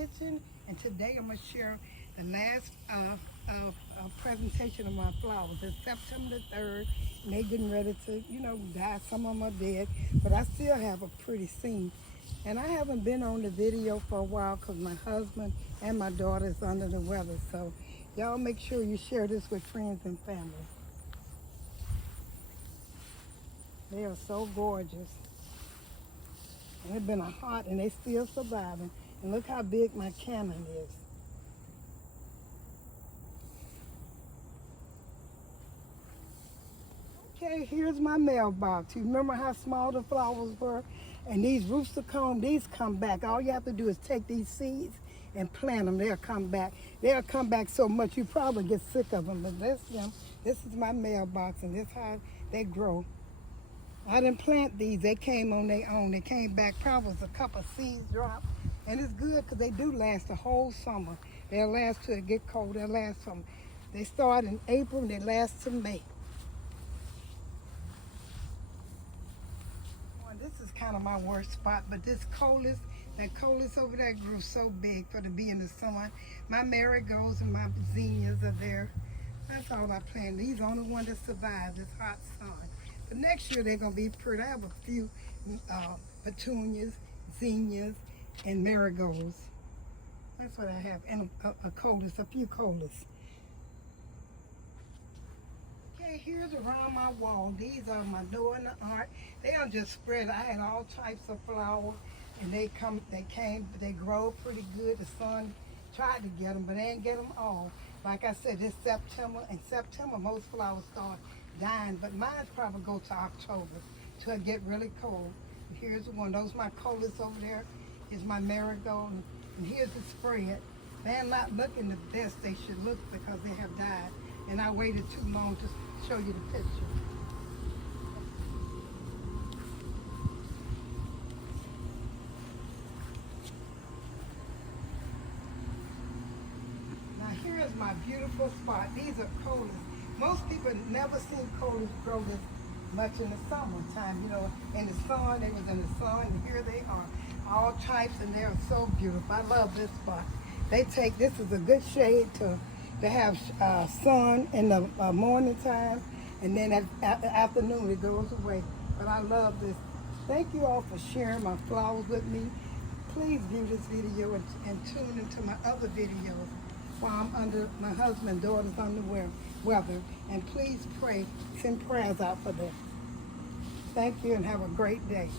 kitchen, and today I'm going to share the last presentation of my flowers. It's September the 3rd, and they getting ready to, die. Some of them are dead, but I still have a pretty scene. And I haven't been on the video for a while because my husband and my daughter is under the weather. So y'all make sure you share this with friends and family. They are so gorgeous. And it's been a hot, and they still surviving. And look how big my cannon is. Okay, here's my mailbox. You remember how small the flowers were? And these rooster comb, these come back. All you have to do is take these seeds and plant them. They'll come back. They'll come back so much you probably get sick of them. But this is my mailbox, and this is how they grow. I didn't plant these. They came on their own. They came back probably with a couple of seeds dropped. And it's good because they do last the whole summer. They'll last till it get cold. They'll last summer. They start in April and they last till May. Well, this is kind of my worst spot, but this coleus, that coleus over there grew so big for to be in the sun. My marigolds and my zinnias are there. That's all I planted. These are the only ones that survive this hot sun. But next year they're going to be pretty. I have a few petunias, zinnias, and marigolds. That's what I have. And a coleus, a few coleus. Okay, here's around my wall. These are my door and the art. They don't just spread. I had all types of flowers, and they grow pretty good. The sun tried to get them, but they didn't get them all. Like I said, it's September. In September, most flowers start dying, but mine probably go to October till it get really cold. And here's the one. Those my coleus over there. Is my marigold, and here's the spread. They're not looking the best they should look because they have died, and I waited too long to show you the picture. Now here's my beautiful spot. These are coleus. Most people never seen coleus grow this much in the summertime. In the sun, they was in the sun, and here they are. All types, and they're so beautiful. I love this spot. This is a good shade to have sun in the morning time, and then at the afternoon it goes away. But I love this. Thank you all for sharing my flowers with me. Please view this video and tune into my other videos while my husband and daughter's under weather. And please send prayers out for them. Thank you and have a great day.